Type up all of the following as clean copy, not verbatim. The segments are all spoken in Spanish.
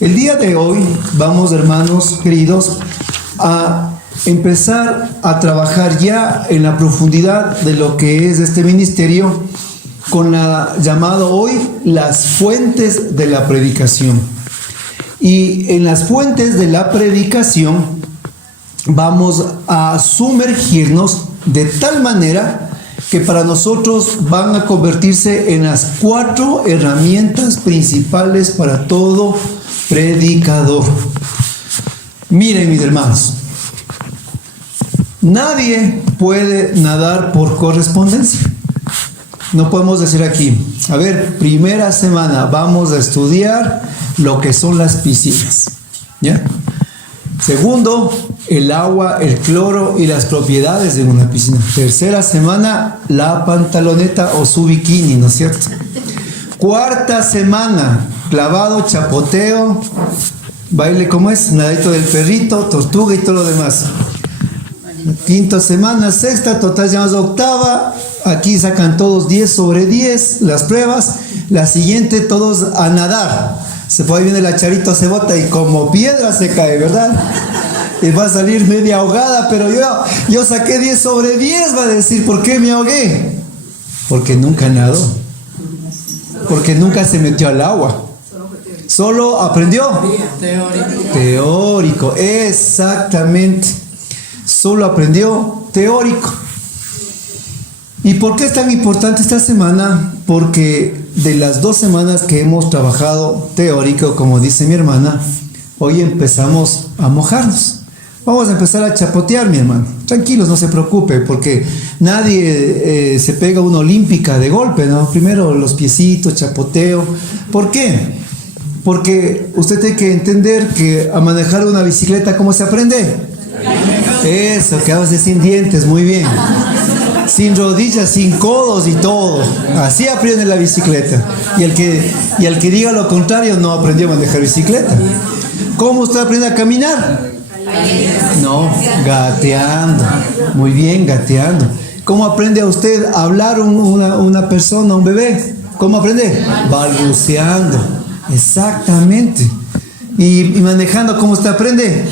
El día de hoy vamos, hermanos queridos, a empezar a trabajar ya en la profundidad de lo que es este ministerio con la llamado hoy las fuentes de la predicación. Y en las fuentes de la predicación vamos a sumergirnos de tal manera que para nosotros van a convertirse en las 4 herramientas principales para todo predicador. Miren, mis hermanos, nadie puede nadar por correspondencia. No podemos decir aquí, a ver, primera semana vamos a estudiar lo que son las piscinas, ¿ya? Segundo, el agua, el cloro y las propiedades de una piscina. Tercera semana, la pantaloneta o su bikini, ¿no es cierto? Cuarta semana, clavado, chapoteo, baile, ¿cómo es? Nadito del perrito, tortuga y todo lo demás. Quinta semana, sexta, total llamas octava. Aquí sacan todos 10 sobre 10 las pruebas. La siguiente, todos a nadar. Se puede, viene la charito, se bota y como piedra se cae, ¿verdad? Y va a salir media ahogada, pero yo saqué 10 sobre 10, va a decir, ¿por qué me ahogué? Porque nunca nadó. Porque nunca se metió al agua. Solo aprendió. Teórico, exactamente. Solo aprendió teórico. ¿Y por qué es tan importante esta semana? Porque de las 2 semanas que hemos trabajado teórico, como dice mi hermana, hoy empezamos a mojarnos. Vamos a empezar a chapotear, mi hermano. Tranquilos, no se preocupe, porque nadie se pega una olímpica de golpe, ¿no? Primero los piecitos, chapoteo. ¿Por qué? Porque usted tiene que entender que a manejar una bicicleta, ¿cómo se aprende? Eso, quedarse sin dientes, muy bien. Sin rodillas, sin codos y todo. Así aprende la bicicleta. Y el que diga lo contrario no aprendió a manejar bicicleta. ¿Cómo usted aprende a caminar? No, gateando. Muy bien, gateando. ¿Cómo aprende a usted a hablar una persona, un bebé? ¿Cómo aprende? Balbuceando. Exactamente. Y manejando, ¿cómo usted aprende?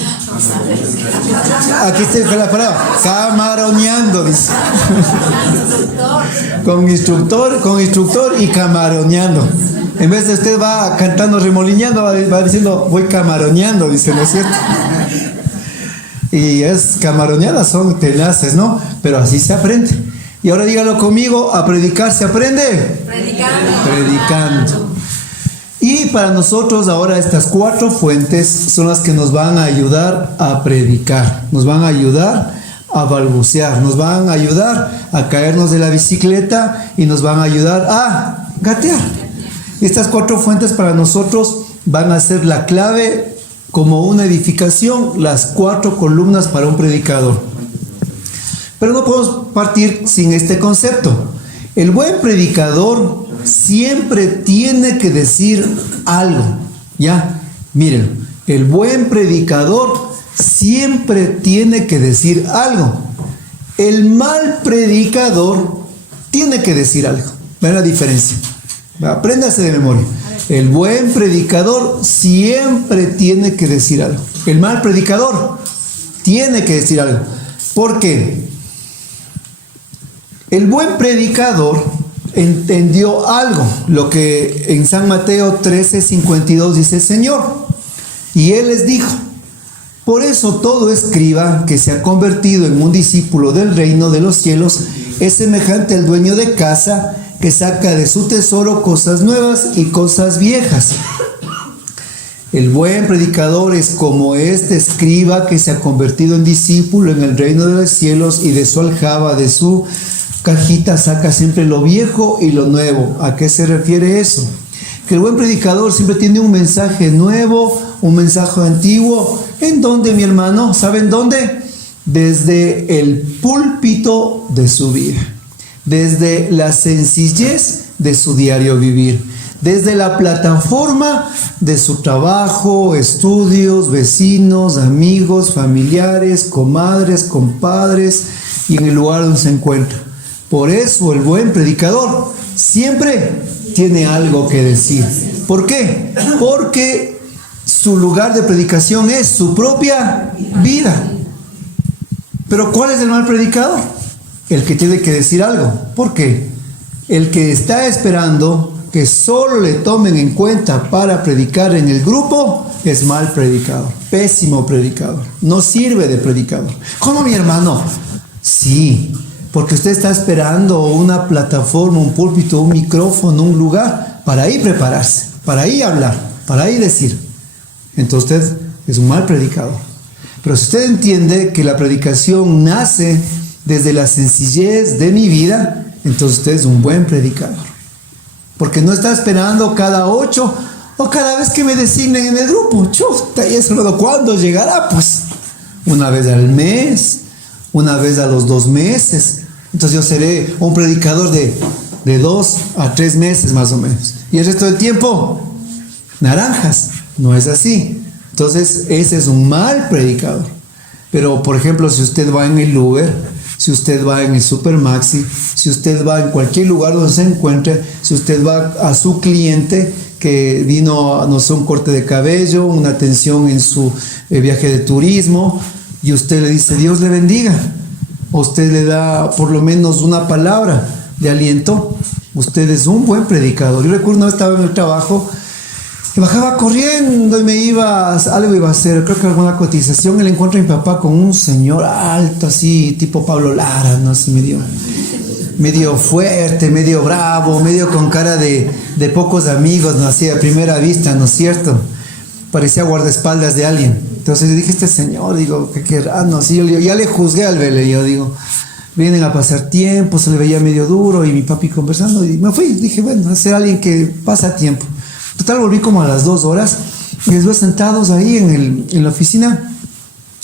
Aquí está la palabra, camaroneando, dice. Con instructor y camaroneando. En vez de usted va cantando remolineando, va diciendo, voy camaroneando, dice, ¿no es cierto? Y es camaroneadas, son tenaces, ¿no? Pero así se aprende. Y ahora dígalo conmigo, a predicar se aprende. Predicando. Y para nosotros ahora estas 4 fuentes son las que nos van a ayudar a predicar, nos van a ayudar a balbucear, nos van a ayudar a caernos de la bicicleta y nos van a ayudar a gatear. Estas 4 fuentes para nosotros van a ser la clave como una edificación, las 4 columnas para un predicador. Pero no podemos partir sin este concepto. El buen predicador siempre tiene que decir algo, ¿ya? Miren, el buen predicador siempre tiene que decir algo. El mal predicador tiene que decir algo. ¿Ven la diferencia? Apréndase de memoria. El buen predicador siempre tiene que decir algo. El mal predicador tiene que decir algo. ¿Por qué? El buen predicador entendió algo, lo que en San Mateo 13:52 dice el Señor. Y Él les dijo, por eso todo escriba que se ha convertido en un discípulo del reino de los cielos es semejante al dueño de casa que saca de su tesoro cosas nuevas y cosas viejas. El buen predicador es como este escriba que se ha convertido en discípulo en el reino de los cielos y de su aljaba, de su cajita saca siempre lo viejo y lo nuevo. ¿A qué se refiere eso? Que el buen predicador siempre tiene un mensaje nuevo, un mensaje antiguo. ¿En dónde, mi hermano? ¿Saben dónde? Desde el púlpito de su vida, desde la sencillez de su diario vivir, desde la plataforma de su trabajo, estudios, vecinos, amigos, familiares, comadres, compadres y en el lugar donde se encuentra. Por eso el buen predicador siempre tiene algo que decir. ¿Por qué? Porque su su lugar de predicación es su propia vida. Pero ¿cuál es el mal predicador? El que tiene que decir algo. ¿Por qué? El que está esperando que solo le tomen en cuenta para predicar en el grupo es mal predicador, pésimo predicador, no sirve de predicador. ¿Cómo, mi hermano? Sí, porque usted está esperando una plataforma, un púlpito, un micrófono, un lugar para ahí prepararse, para ahí hablar, para ahí decir. Entonces usted es un mal predicador. Pero si usted entiende que la predicación nace desde la sencillez de mi vida, entonces usted es un buen predicador. Porque no está esperando cada 8 o cada vez que me designen en el grupo. Chuta, y eso, ¿cuándo llegará? Pues una vez al mes, una vez a los 2 meses. Entonces yo seré un predicador de 2 a 3 meses más o menos. Y el resto del tiempo, naranjas. No es así. Entonces ese es un mal predicador. Pero por ejemplo, si usted va en el Uber, si usted va en el Supermaxi, si usted va en cualquier lugar donde se encuentre, si usted va a su cliente que vino, no sé, un corte de cabello, una atención en su viaje de turismo, y usted le dice, Dios le bendiga, o usted le da por lo menos una palabra de aliento, usted es un buen predicador. Yo recuerdo una vez estaba en el trabajo, y bajaba corriendo y algo iba a hacer, creo que alguna cotización, y le encuentro a mi papá con un señor alto, así, tipo Pablo Lara, ¿no? Así medio fuerte, medio bravo, medio con cara de pocos amigos, ¿no? Así a primera vista, ¿no es cierto? Parecía guardaespaldas de alguien. Entonces le dije, este señor, digo, qué raro, sí, yo ya le juzgué al verle, yo digo, vienen a pasar tiempo, se le veía medio duro, y mi papi conversando, y me fui, dije, bueno, ser alguien que pasa tiempo. Total, volví como a las 2 horas y les veo sentados ahí en la oficina.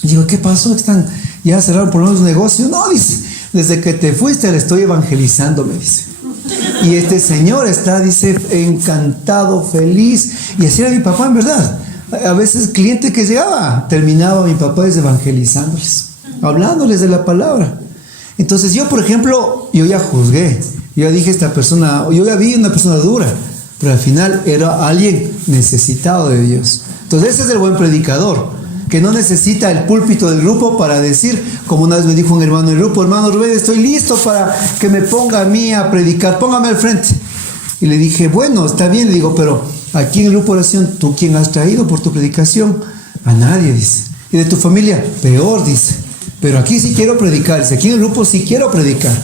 Y digo, ¿qué pasó? ¿Están ya cerraron por lo menos un negocio? No, dice, desde que te fuiste le estoy evangelizando, me dice. Y este señor está, dice, encantado, feliz. Y así era mi papá, en verdad. A veces el cliente que llegaba, terminaba mi papá evangelizándoles, hablándoles de la palabra. Entonces yo, por ejemplo, yo ya juzgué. Yo dije, esta persona, yo ya vi una persona dura. Pero al final era alguien necesitado de Dios. Entonces ese es el buen predicador, que no necesita el púlpito del grupo para decir, como una vez me dijo un hermano del grupo, hermano Rubén, estoy listo para que me ponga a mí a predicar, póngame al frente. Y le dije, bueno, está bien, le digo, pero aquí en el grupo de oración, ¿tú quién has traído por tu predicación? A nadie, dice. Y de tu familia, peor, dice. Pero aquí sí quiero predicar, dice, aquí en el grupo sí quiero predicar.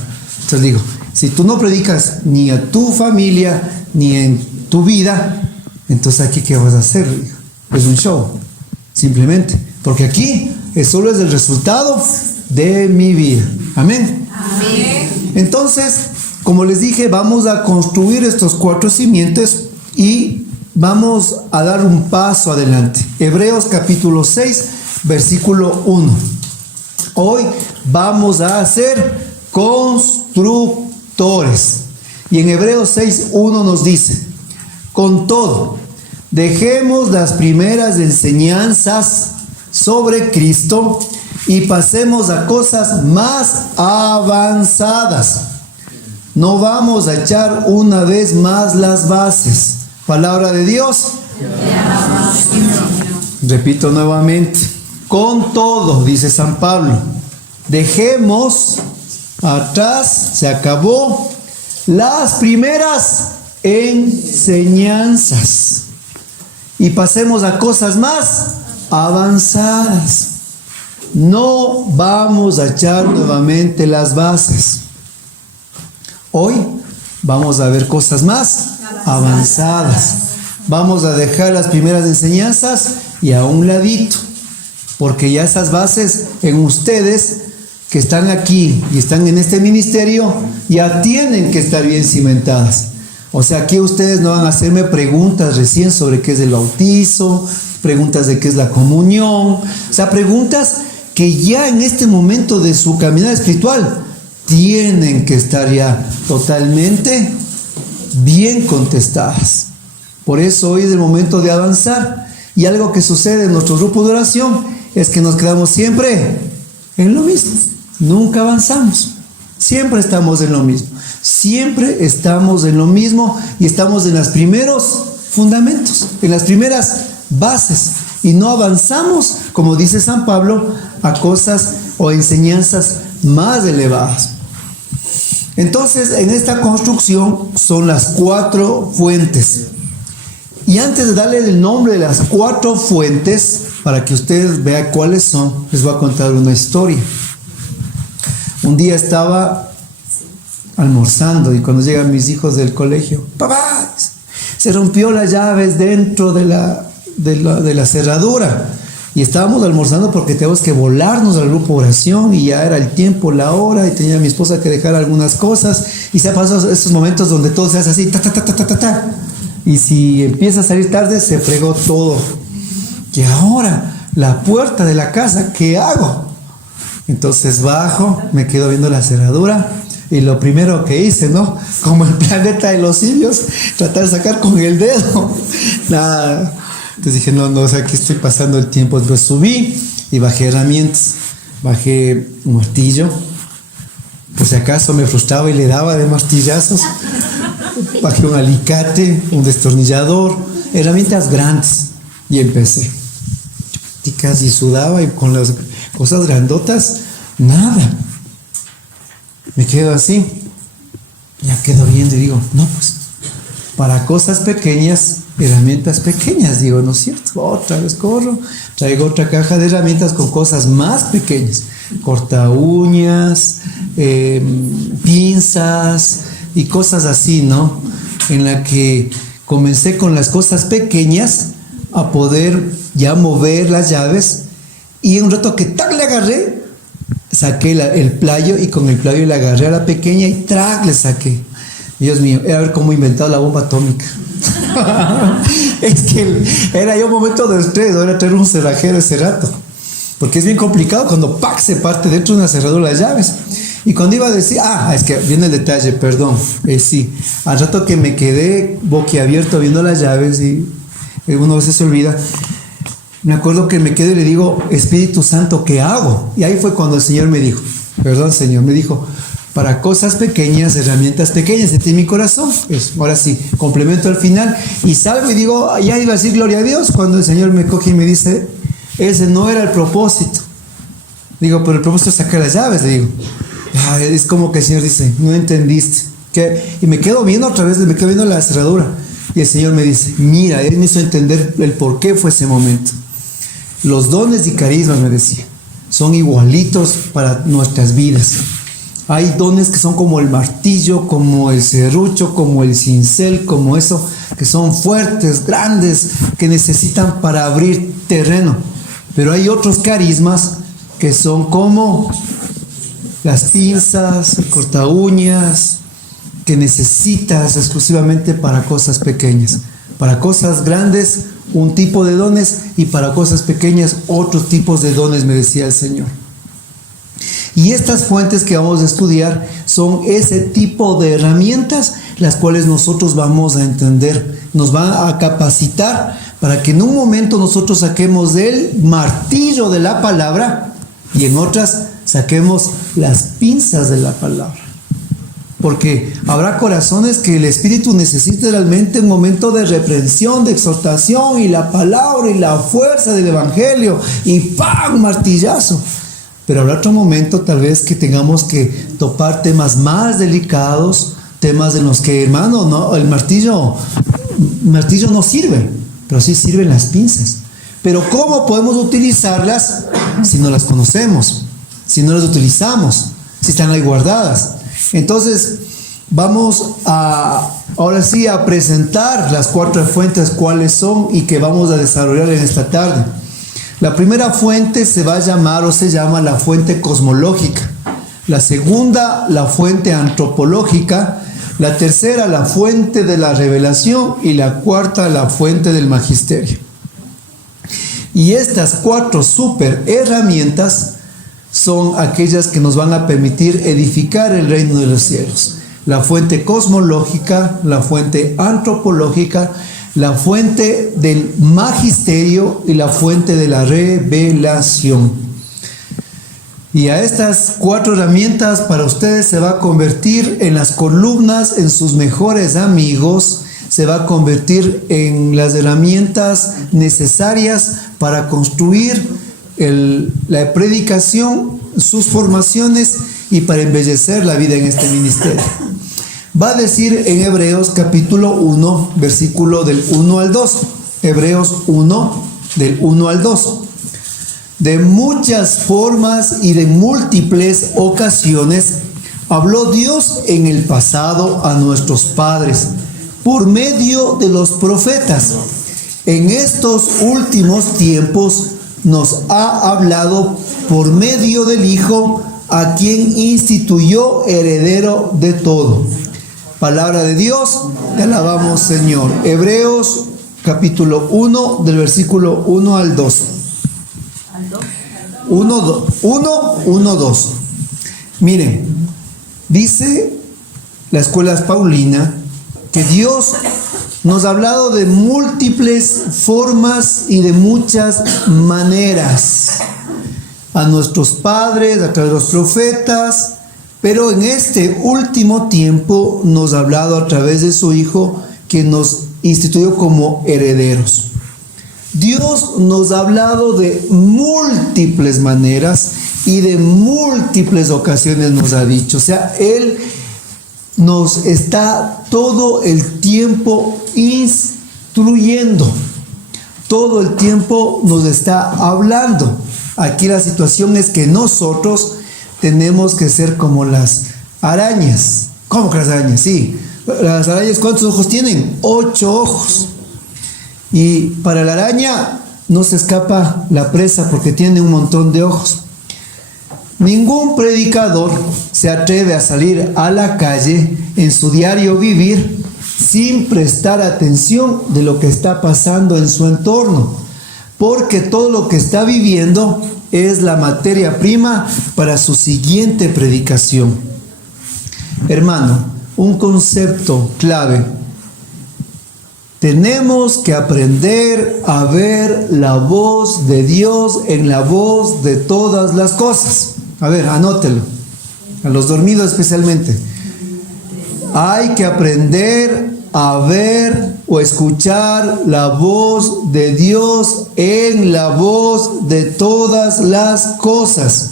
Entonces digo, si tú no predicas ni a tu familia, ni en tu vida, entonces aquí ¿qué vas a hacer? Es un show, simplemente, porque aquí solo es el resultado de mi vida. Amén. Amén. Entonces, como les dije, vamos a construir estos 4 cimientos y vamos a dar un paso adelante. Hebreos capítulo 6, versículo 1. Hoy vamos a ser constructores. Y en Hebreos 6:1 nos dice, con todo, dejemos las primeras enseñanzas sobre Cristo y pasemos a cosas más avanzadas. No vamos a echar una vez más las bases. Palabra de Dios. Repito nuevamente, con todo, dice San Pablo, dejemos atrás, se acabó las primeras enseñanzas y pasemos a cosas más avanzadas. No vamos a echar nuevamente las bases. Hoy vamos a ver cosas más avanzadas. Vamos a dejar las primeras enseñanzas y a un ladito, porque ya esas bases en ustedes que están aquí y están en este ministerio ya tienen que estar bien cimentadas. O sea, aquí ustedes no van a hacerme preguntas recién sobre qué es el bautizo, preguntas de qué es la comunión, o sea, preguntas que ya en este momento de su caminar espiritual tienen que estar ya totalmente bien contestadas. Por eso hoy es el momento de avanzar. Y algo que sucede en nuestro grupo de oración es que nos quedamos siempre en lo mismo. Nunca avanzamos. Siempre estamos en lo mismo. Siempre estamos en lo mismo y estamos en los primeros fundamentos, en las primeras bases. y no avanzamos, como dice San Pablo, a cosas o enseñanzas más elevadas. Entonces, en esta construcción son las 4 fuentes. Y antes de darle el nombre de las 4 fuentes, para que ustedes vean cuáles son, les voy a contar una historia. Un día estaba almorzando y cuando llegan mis hijos del colegio, papá, se rompió las llaves dentro de la cerradura. Y estábamos almorzando porque teníamos que volarnos al grupo oración y ya era el tiempo, la hora, y tenía mi esposa que dejar algunas cosas. Y se ha pasado estos momentos donde todo se hace así, ta, ta, ta, ta, ta, ta, ta. Y si empieza a salir tarde, se fregó todo. Y ahora, la puerta de la casa, ¿qué hago? Entonces bajo, me quedo viendo la cerradura y lo primero que hice, ¿no? Como el planeta de los simios, tratar de sacar con el dedo. Nada. Entonces dije, no, o sea, aquí estoy pasando el tiempo. Entonces subí y bajé herramientas. Bajé un martillo. Por si acaso me frustraba y le daba de martillazos. Bajé un alicate, un destornillador, herramientas grandes. Y empecé. Y casi sudaba y con las cosas grandotas, nada. Me quedo así. Ya quedo viendo y digo, no, pues, para cosas pequeñas, herramientas pequeñas, digo, ¿no es cierto? Otra vez corro, traigo otra caja de herramientas con cosas más pequeñas. Corta uñas, pinzas y cosas así, ¿no? En la que comencé con las cosas pequeñas a poder ya mover las llaves y un rato que ¡tac! Le agarré, saqué el playo y con el playo le agarré a la pequeña y ¡trac! Le saqué. Dios mío, era ver cómo inventado la bomba atómica. Es que era ya un momento de estrés, era traer un cerrajero ese rato. Porque es bien complicado cuando ¡pac! Se parte dentro de una cerradura las llaves. Y cuando iba a decir, es que viene el detalle, perdón. Sí, al rato que me quedé boquiabierto viendo las llaves y uno a veces se olvida. Me acuerdo que me quedé y le digo, Espíritu Santo, ¿qué hago? Y ahí fue cuando el Señor me dijo, perdón Señor, me dijo, para cosas pequeñas, herramientas pequeñas, sentí mi corazón. Ahora sí, complemento al final. Y salgo y digo, ya iba a decir gloria a Dios, cuando el Señor me coge y me dice, ese no era el propósito. Digo, pero el propósito es sacar las llaves, le digo. Es como que el Señor dice, no entendiste. Y me quedo viendo otra vez, me quedo viendo la cerradura. Y el Señor me dice, mira, Él me hizo entender el por qué fue ese momento. Los dones y carismas, me decía, son igualitos para nuestras vidas. Hay dones que son como el martillo, como el serrucho, como el cincel, como eso, que son fuertes, grandes, que necesitan para abrir terreno. Pero hay otros carismas que son como las pinzas, el corta uñas, que necesitas exclusivamente para cosas pequeñas. Para cosas grandes, un tipo de dones, y para cosas pequeñas, otros tipos de dones, me decía el Señor. Y estas fuentes que vamos a estudiar son ese tipo de herramientas, las cuales nosotros vamos a entender, nos van a capacitar para que en un momento nosotros saquemos del martillo de la palabra y en otras saquemos las pinzas de la palabra. Porque habrá corazones que el Espíritu necesite realmente un momento de reprensión, de exhortación, y la palabra y la fuerza del Evangelio, y ¡pam! Martillazo. Pero habrá otro momento tal vez que tengamos que topar temas más delicados, temas en los que, hermano, no, el martillo no sirve, pero sí sirven las pinzas. Pero ¿cómo podemos utilizarlas si no las conocemos? Si no las utilizamos, si están ahí guardadas. Entonces, vamos ahora sí a presentar las 4 fuentes, cuáles son y que vamos a desarrollar en esta tarde. La primera fuente se llama la fuente cosmológica. La segunda, la fuente antropológica. La tercera, la fuente de la revelación. Y la cuarta, la fuente del magisterio. Y estas 4 super herramientas son aquellas que nos van a permitir edificar el reino de los cielos. La fuente cosmológica, la fuente antropológica, la fuente del magisterio y la fuente de la revelación. Y a estas 4 herramientas para ustedes se va a convertir en las columnas, en sus mejores amigos, se va a convertir en las herramientas necesarias para construir la predicación, sus formaciones y para embellecer la vida en este ministerio. Va a decir en Hebreos capítulo 1, versículo del 1 al 2. Hebreos 1, del 1 al 2. De muchas formas y de múltiples ocasiones habló Dios en el pasado a nuestros padres por medio de los profetas. En estos últimos tiempos nos ha hablado por medio del Hijo, a quien instituyó heredero de todo. Palabra de Dios, te alabamos, Señor. Hebreos capítulo 1, del versículo 1 al 2. 1, 2. Miren, dice la escuela paulina que Dios nos ha hablado de múltiples formas y de muchas maneras a nuestros padres, a través de los profetas, pero en este último tiempo nos ha hablado a través de su Hijo, que nos instituyó como herederos. Dios nos ha hablado de múltiples maneras y de múltiples ocasiones nos ha dicho. O sea, Él nos está todo el tiempo instruyendo. Todo el tiempo nos está hablando. Aquí la situación es que nosotros tenemos que ser como las arañas. ¿Cómo que las arañas? Sí. Las arañas, ¿cuántos ojos tienen? 8 ojos. Y para la araña no se escapa la presa porque tiene un montón de ojos. Ningún predicador se atreve a salir a la calle en su diario vivir sin prestar atención de lo que está pasando en su entorno, porque todo lo que está viviendo es la materia prima para su siguiente predicación. Hermano, un concepto clave: tenemos que aprender a ver la voz de Dios en la voz de todas las cosas. A ver, anótelo, a los dormidos especialmente. Hay que aprender a ver o escuchar la voz de Dios en la voz de todas las cosas,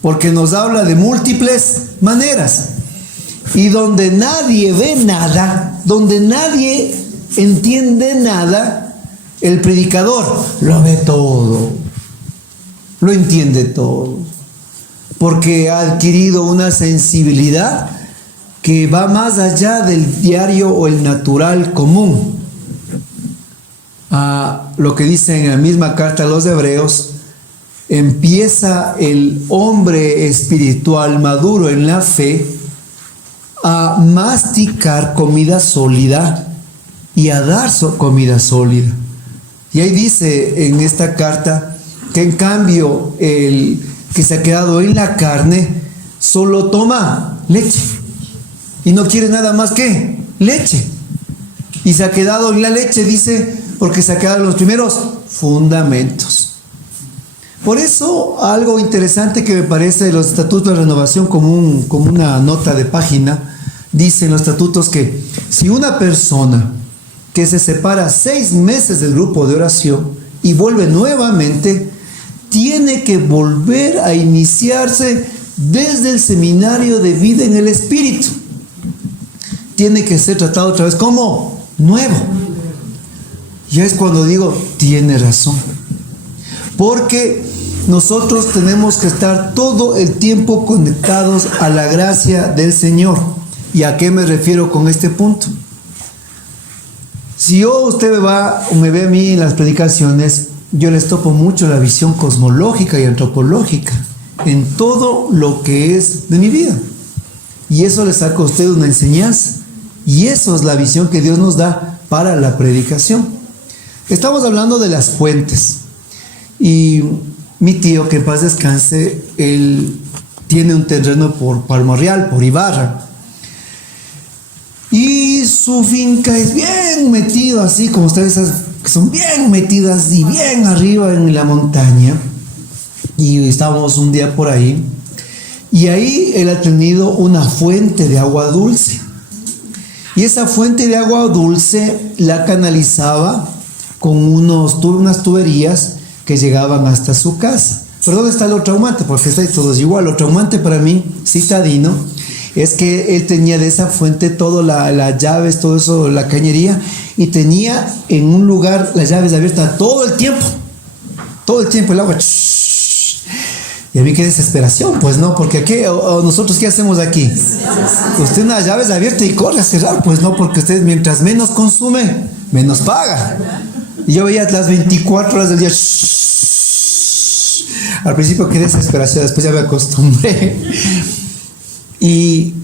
porque nos habla de múltiples maneras. Y donde nadie ve nada, donde nadie entiende nada, el predicador lo ve todo, lo entiende todo, porque ha adquirido una sensibilidad que va más allá del diario o el natural común. A lo que dice en la misma carta a los Hebreos, empieza el hombre espiritual maduro en la fe a masticar comida sólida y a dar comida sólida. Y ahí dice en esta carta que en cambio el que se ha quedado en la carne solo toma leche y no quiere nada más que leche. Y se ha quedado en la leche, dice, porque se ha quedado en los primeros fundamentos. Por eso, algo interesante que me parece de los estatutos de renovación, como una nota de página, dicen los estatutos que si una persona que se separa 6 meses del grupo de oración y vuelve nuevamente, tiene que volver a iniciarse desde el seminario de vida en el Espíritu. Tiene que ser tratado otra vez como nuevo. Ya es cuando digo, tiene razón. Porque nosotros tenemos que estar todo el tiempo conectados a la gracia del Señor. ¿Y a qué me refiero con este punto? Si usted me ve a mí en las predicaciones, yo les topo mucho la visión cosmológica y antropológica en todo lo que es de mi vida. Y eso le saca a usted una enseñanza. Y eso es la visión que Dios nos da para la predicación. Estamos hablando de las fuentes. Y mi tío, que en paz descanse, él tiene un terreno por Palmo Real, por Ibarra. Y su finca es bien metida, así como ustedes que son bien metidas y bien arriba en la montaña. Y estábamos un día por ahí. Y ahí él ha tenido una fuente de agua dulce. Y esa fuente de agua dulce la canalizaba con unas tuberías que llegaban hasta su casa. ¿Pero dónde está lo traumante? Porque está todo igual. Lo traumante para mí, citadino, es que él tenía de esa fuente todo, las llaves, todo eso, la cañería, y tenía en un lugar las llaves abiertas todo el tiempo el agua. Y a mí qué desesperación, pues no, porque aquí, o nosotros qué hacemos aquí. Usted una llave abierta y corre a cerrar, pues no, porque usted mientras menos consume, menos paga. Y yo veía las 24 horas del día. Al principio qué desesperación, después ya me acostumbré. Y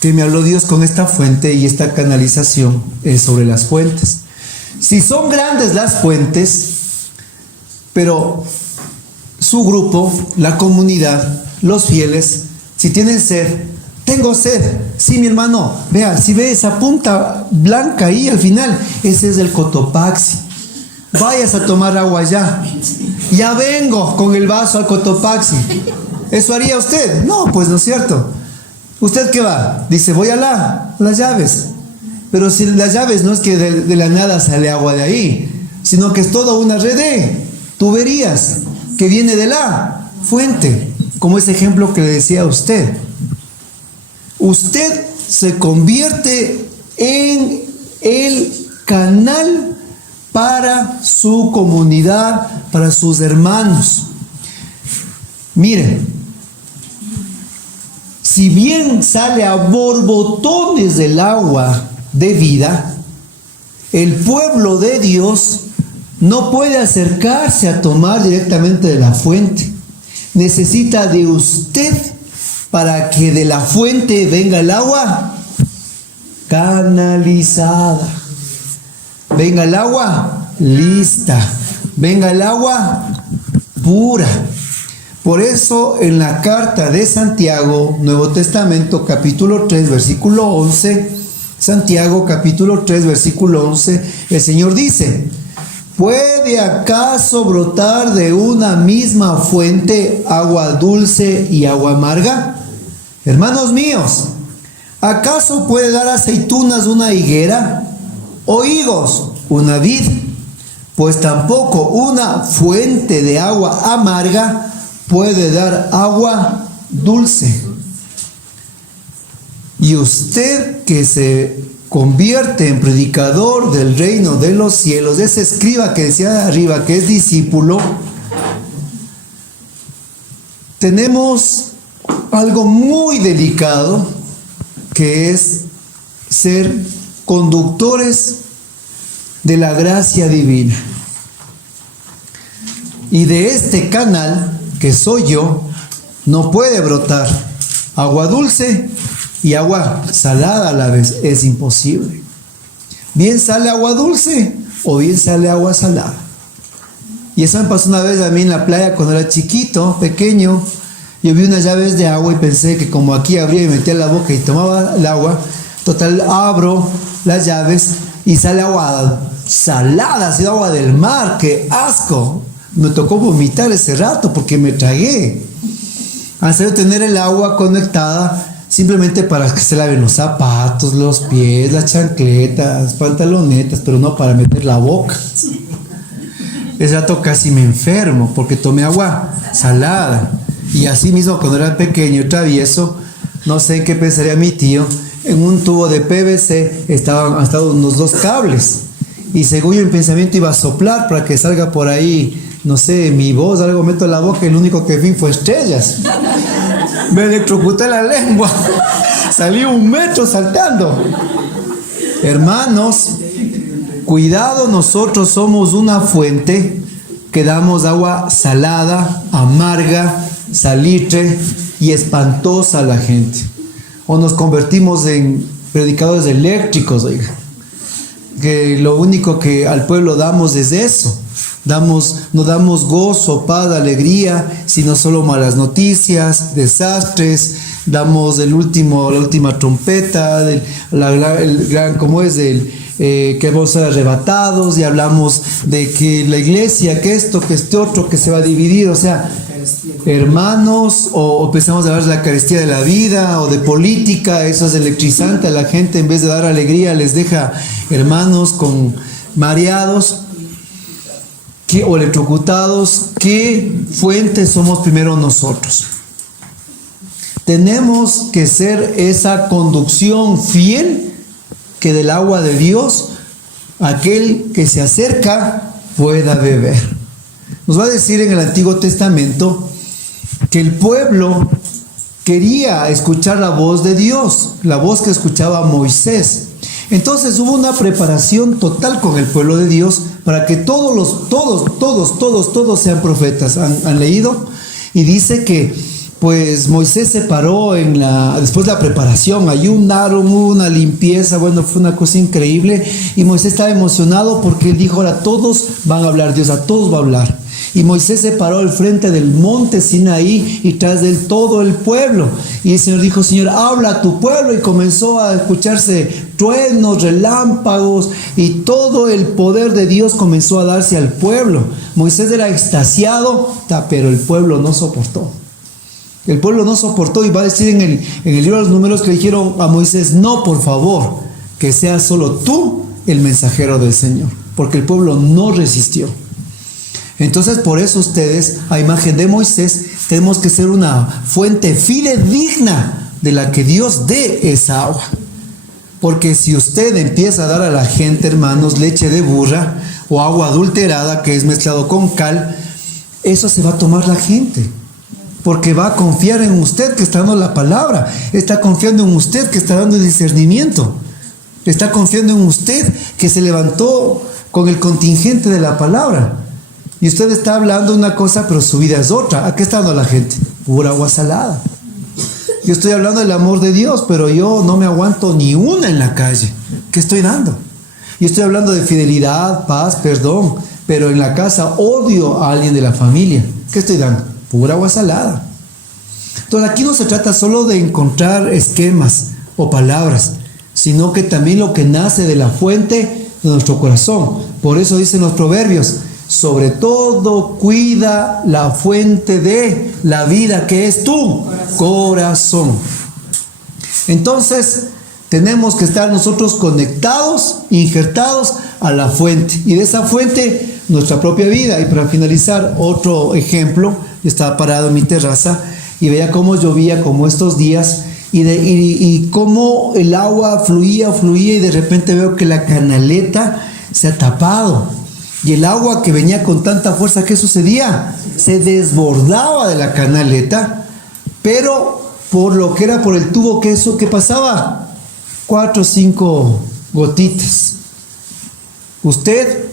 que me habló Dios con esta fuente y esta canalización sobre las fuentes. Si son grandes las fuentes, pero su grupo, la comunidad, los fieles, si tienen sed, tengo sed. Sí, mi hermano, vea, si ve esa punta blanca ahí al final, ese es el Cotopaxi. Vayas a tomar agua allá. Ya vengo con el vaso al Cotopaxi. ¿Eso haría usted? No, pues no es cierto. ¿Usted qué va? Dice, voy a las llaves. Pero si las llaves no es que de la nada sale agua de ahí, sino que es toda una red de tuberías que viene de la fuente, como ese ejemplo que le decía a usted. Usted se convierte en el canal para su comunidad, para sus hermanos. Miren, si bien sale a borbotones del agua de vida, el pueblo de Dios no puede acercarse a tomar directamente de la fuente. Necesita de usted para que de la fuente venga el agua canalizada. Venga el agua lista. Venga el agua pura. Por eso en la carta de Santiago, Nuevo Testamento, capítulo 3, versículo 11, Santiago, capítulo 3, versículo 11, el Señor dice: ¿puede acaso brotar de una misma fuente agua dulce y agua amarga? Hermanos míos, ¿acaso puede dar aceitunas una higuera o higos una vid? Pues tampoco una fuente de agua amarga puede dar agua dulce. Y usted que se convierte en predicador del reino de los cielos, ese escriba que decía arriba que es discípulo, tenemos algo muy delicado, que es ser conductores de la gracia divina. Y de este canal que soy yo, no puede brotar agua dulce y agua salada a la vez. Es imposible. Bien sale agua dulce o bien sale agua salada. Y eso me pasó una vez a mí en la playa cuando era chiquito, pequeño. Yo vi unas llaves de agua y pensé que como aquí abría y metía la boca y tomaba el agua, total, abro las llaves y sale agua salada, así agua del mar. ¡Qué asco! Me tocó vomitar ese rato porque me tragué. Hasta yo tener el agua conectada simplemente para que se laven los zapatos, los pies, las chancletas, pantalonetas, pero no para meter la boca. Ese rato casi me enfermo porque tomé agua salada. Y así mismo cuando era pequeño y travieso, no sé en qué pensaría mi tío, en un tubo de PVC estaban unos 2 cables. Y según yo en pensamiento iba a soplar para que salga por ahí, no sé, mi voz, algo meto en la boca y lo único que vi fue estrellas. Me electrocuté la lengua. Salí 1 metro saltando. Hermanos, cuidado, nosotros somos una fuente que damos agua salada, amarga, salitre y espantosa a la gente. O nos convertimos en predicadores eléctricos, oiga. Que lo único que al pueblo damos es eso. No damos gozo, paz, alegría, sino solo malas noticias, desastres. Damos la última trompeta, que vamos a ser arrebatados, y hablamos de que la iglesia, que esto, que este otro, que se va a dividir. O sea, hermanos, o empezamos a hablar de la Eucaristía de la vida o de política. Eso es electrizante a la gente. En vez de dar alegría les deja, hermanos, con mareados. o electrocutados, ¿qué fuente somos primero nosotros? Tenemos que ser esa conducción fiel que del agua de Dios aquel que se acerca pueda beber. Nos va a decir en el Antiguo Testamento que el pueblo quería escuchar la voz de Dios, la voz que escuchaba Moisés. Entonces hubo una preparación total con el pueblo de Dios para que todos sean profetas. ¿Han leído? Y dice que pues Moisés se paró después de la preparación, ayunaron, hubo una limpieza, bueno, fue una cosa increíble. Y Moisés estaba emocionado porque él dijo, ahora todos van a hablar, Dios a todos va a hablar. Y Moisés se paró al frente del monte Sinaí y tras de él todo el pueblo. Y el Señor dijo, Señor, habla a tu pueblo. Y comenzó a escucharse truenos, relámpagos y todo el poder de Dios comenzó a darse al pueblo. Moisés era extasiado, pero el pueblo no soportó. El pueblo no soportó y va a decir en el libro de los Números que le dijeron a Moisés, no, por favor, que seas solo tú el mensajero del Señor, porque el pueblo no resistió. Entonces, por eso ustedes, a imagen de Moisés, tenemos que ser una fuente fidedigna de la que Dios dé esa agua. Porque si usted empieza a dar a la gente, hermanos, leche de burra o agua adulterada que es mezclado con cal, eso se va a tomar la gente. Porque va a confiar en usted que está dando la palabra. Está confiando en usted que está dando discernimiento. Está confiando en usted que se levantó con el contingente de la palabra. Y usted está hablando una cosa, pero su vida es otra. ¿A qué está dando la gente? Pura agua salada. Yo estoy hablando del amor de Dios, pero yo no me aguanto ni una en la calle. ¿Qué estoy dando? Yo estoy hablando de fidelidad, paz, perdón, pero en la casa odio a alguien de la familia. ¿Qué estoy dando? Pura agua salada. Entonces aquí no se trata solo de encontrar esquemas o palabras, sino que también lo que nace de la fuente de nuestro corazón. Por eso dicen los proverbios, sobre todo cuida la fuente de la vida que es tu corazón. Entonces tenemos que estar nosotros conectados, injertados a la fuente, y de esa fuente nuestra propia vida. Y para finalizar, otro ejemplo. Yo estaba parado en mi terraza y veía cómo llovía como estos días y cómo el agua fluía y de repente veo que la canaleta se ha tapado y el agua que venía con tanta fuerza, ¿qué sucedía? Se desbordaba de la canaleta, pero por lo que era por el tubo, ¿qué pasaba? 4 o 5 gotitas. Usted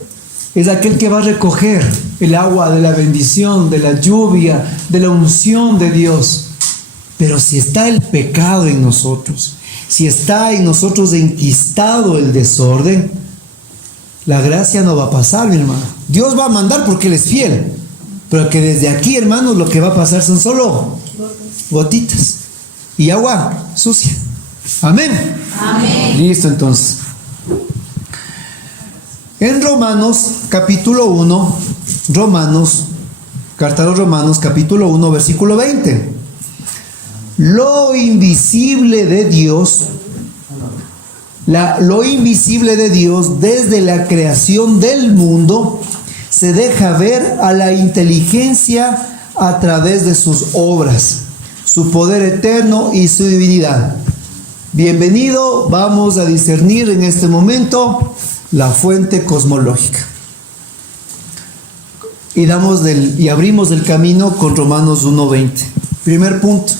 es aquel que va a recoger el agua de la bendición, de la lluvia, de la unción de Dios. Pero si está el pecado en nosotros, si está en nosotros enquistado el desorden, la gracia no va a pasar, mi hermano. Dios va a mandar porque Él es fiel. Pero que desde aquí, hermanos, lo que va a pasar son solo gotitas y agua sucia. Amén. Amén. Listo, entonces. En Romanos capítulo 1, carta a los Romanos capítulo 1, versículo 20. Lo invisible de Dios, lo invisible de Dios desde la creación del mundo se deja ver a la inteligencia a través de sus obras, su poder eterno y su divinidad. Bienvenido, vamos a discernir en este momento la fuente cosmológica. Y abrimos el camino con Romanos 1:20. Primer punto.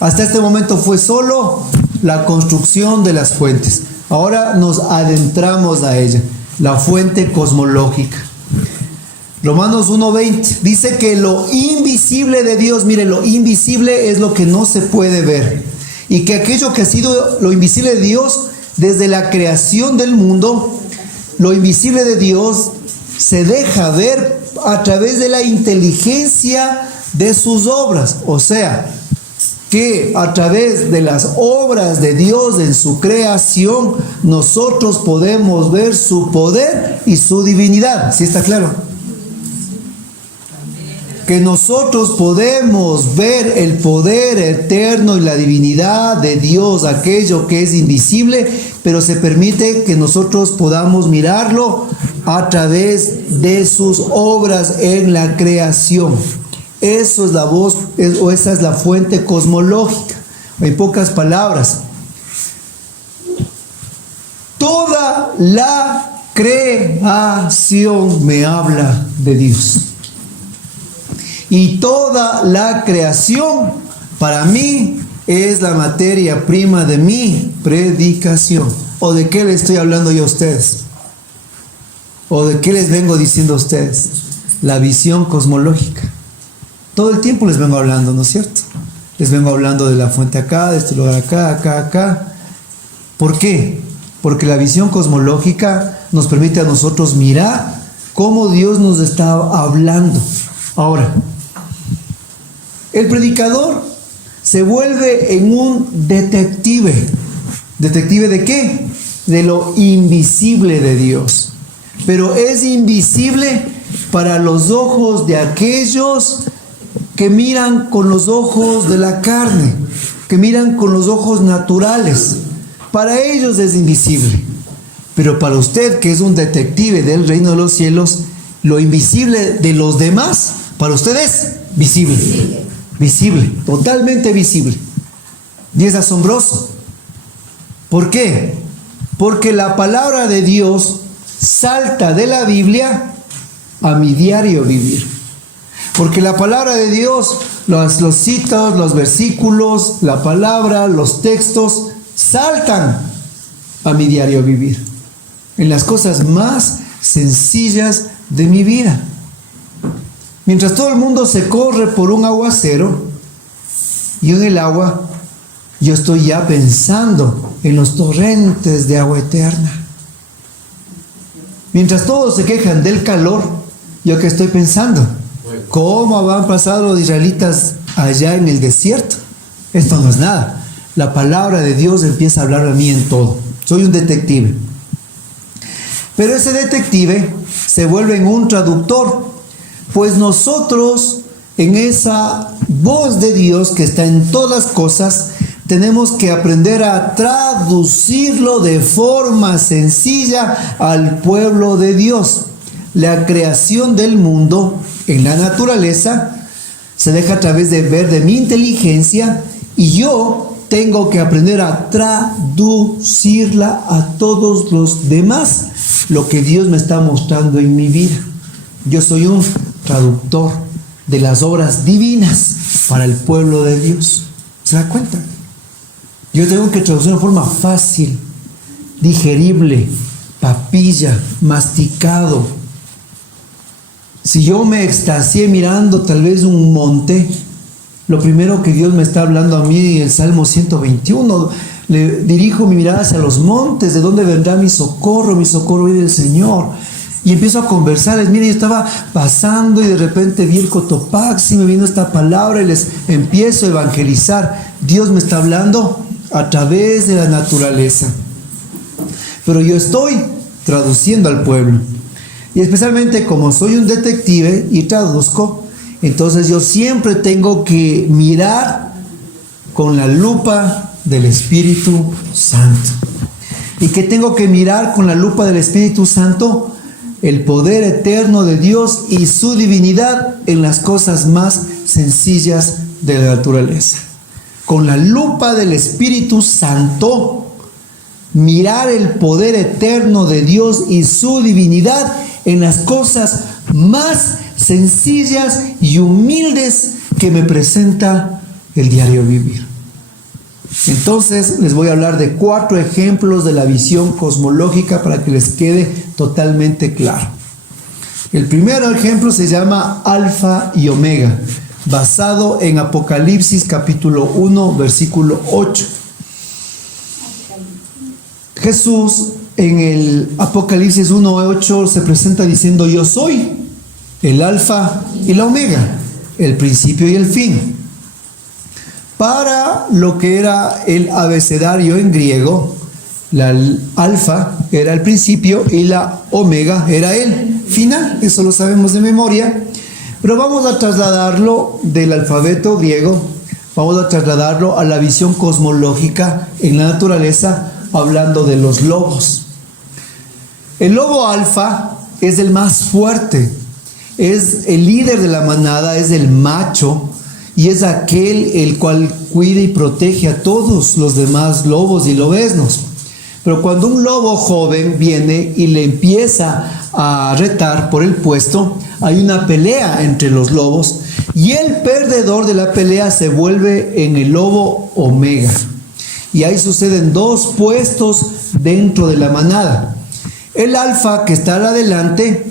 Hasta este momento fue solo la construcción de las fuentes. Ahora nos adentramos a ella, la fuente cosmológica. Romanos 1:20 dice que lo invisible de Dios, mire, lo invisible es lo que no se puede ver. Y que aquello que ha sido lo invisible de Dios desde la creación del mundo, lo invisible de Dios se deja ver a través de la inteligencia de sus obras. O sea, que a través de las obras de Dios en su creación, nosotros podemos ver su poder y su divinidad. ¿Sí está claro? que nosotros podemos ver el poder eterno y la divinidad de Dios, aquello que es invisible, pero se permite que nosotros podamos mirarlo a través de sus obras en la creación. Eso es la voz, o esa es la fuente cosmológica. En pocas palabras, toda la creación me habla de Dios. Y toda la creación para mí es la materia prima de mi predicación. ¿O de qué les estoy hablando yo a ustedes? ¿O de qué les vengo diciendo a ustedes? La visión cosmológica. Todo el tiempo les vengo hablando, ¿no es cierto? Les vengo hablando de la fuente acá, de este lugar acá, acá. ¿Por qué? Porque la visión cosmológica nos permite a nosotros mirar cómo Dios nos está hablando. Ahora, el predicador se vuelve en un detective. ¿Detective de qué? De lo invisible de Dios. Pero es invisible para los ojos de aquellos que miran con los ojos de la carne, que miran con los ojos naturales. Para ellos es invisible. Pero para usted, que es un detective del reino de los cielos, lo invisible de los demás, para usted es visible. Visible, totalmente visible. Y es asombroso. ¿Por qué? Porque la palabra de Dios salta de la Biblia a mi diario vivir. Porque la palabra de Dios, los citas, los versículos, la palabra, los textos, saltan a mi diario vivir. En las cosas más sencillas de mi vida. Mientras todo el mundo se corre por un aguacero, yo en el agua, yo estoy ya pensando en los torrentes de agua eterna. Mientras todos se quejan del calor, yo que estoy pensando, ¿cómo han pasado los israelitas allá en el desierto? Esto no es nada. La palabra de Dios empieza a hablar a mí en todo. Soy un detective. Pero ese detective se vuelve en un traductor. Pues nosotros, en esa voz de Dios que está en todas las cosas, tenemos que aprender a traducirlo de forma sencilla al pueblo de Dios. La creación del mundo en la naturaleza se deja a través de ver de mi inteligencia, y yo tengo que aprender a traducirla a todos los demás, lo que Dios me está mostrando en mi vida. Yo soy un traductor de las obras divinas para el pueblo de Dios. ¿Se da cuenta? Yo tengo que traducir de forma fácil, digerible, papilla, masticado. Si yo me extasié mirando tal vez un monte, lo primero que Dios me está hablando a mí, el Salmo 121, le dirijo mi mirada hacia los montes, ¿de dónde vendrá mi socorro? Mi socorro viene del Señor. Y empiezo a conversarles. Miren, yo estaba pasando y de repente vi el Cotopaxi, me vino esta palabra y les empiezo a evangelizar. Dios me está hablando a través de la naturaleza. Pero yo estoy traduciendo al pueblo. Y especialmente como soy un detective y traduzco, entonces yo siempre tengo que mirar con la lupa del Espíritu Santo. ¿Y qué tengo que mirar con la lupa del Espíritu Santo? El poder eterno de Dios y su divinidad en las cosas más sencillas de la naturaleza. Con la lupa del Espíritu Santo, mirar el poder eterno de Dios y su divinidad en las cosas más sencillas y humildes que me presenta el diario vivir. Entonces les voy a hablar de 4 ejemplos de la visión cosmológica para que les quede totalmente claro. El primer ejemplo se llama Alfa y Omega, basado en Apocalipsis capítulo 1, versículo 8. Jesús en el Apocalipsis 1:8 se presenta diciendo: yo soy el Alfa y la Omega, el principio y el fin. Para lo que era el abecedario en griego, la alfa era el principio y la omega era el final. Eso lo sabemos de memoria. Pero vamos a trasladarlo del alfabeto griego, vamos a trasladarlo a la visión cosmológica en la naturaleza, hablando de los lobos. El lobo alfa es el más fuerte, es el líder de la manada, es el macho y es aquel el cual cuida y protege a todos los demás lobos y lobeznos. Pero cuando un lobo joven viene y le empieza a retar por el puesto, hay una pelea entre los lobos y el perdedor de la pelea se vuelve en el lobo omega. Y ahí suceden dos puestos dentro de la manada. El alfa que está adelante,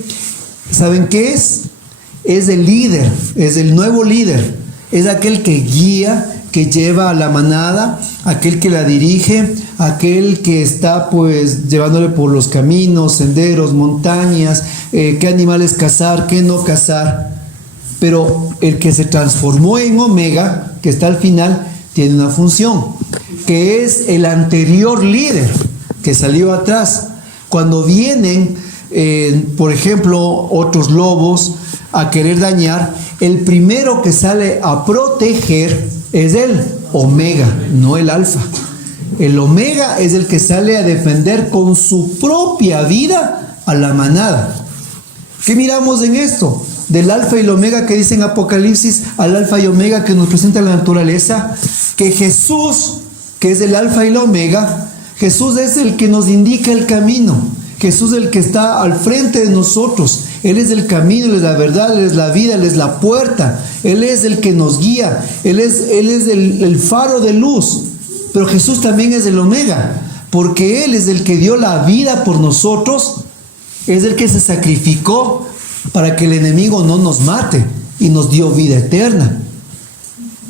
¿saben qué es? Es el líder, es el nuevo líder, es aquel que guía, que lleva a la manada, aquel que la dirige, aquel que está pues llevándole por los caminos, senderos, montañas, qué animales cazar, qué no cazar. Pero el que se transformó en omega, que está al final, tiene una función, que es el anterior líder que salió atrás. Cuando vienen, por ejemplo, otros lobos a querer dañar, el primero que sale a proteger es el omega, no el alfa. El omega es el que sale a defender con su propia vida a la manada. ¿Qué miramos en esto? Del alfa y el omega que dice en Apocalipsis, al alfa y omega que nos presenta la naturaleza, que Jesús, que es el alfa y el omega, Jesús es el que nos indica el camino. Jesús es el que está al frente de nosotros. Él es el camino, Él es la verdad, Él es la vida, Él es la puerta. Él es el que nos guía. Él es el faro de luz. Pero Jesús también es el omega, porque Él es el que dio la vida por nosotros. Es el que se sacrificó para que el enemigo no nos mate y nos dio vida eterna.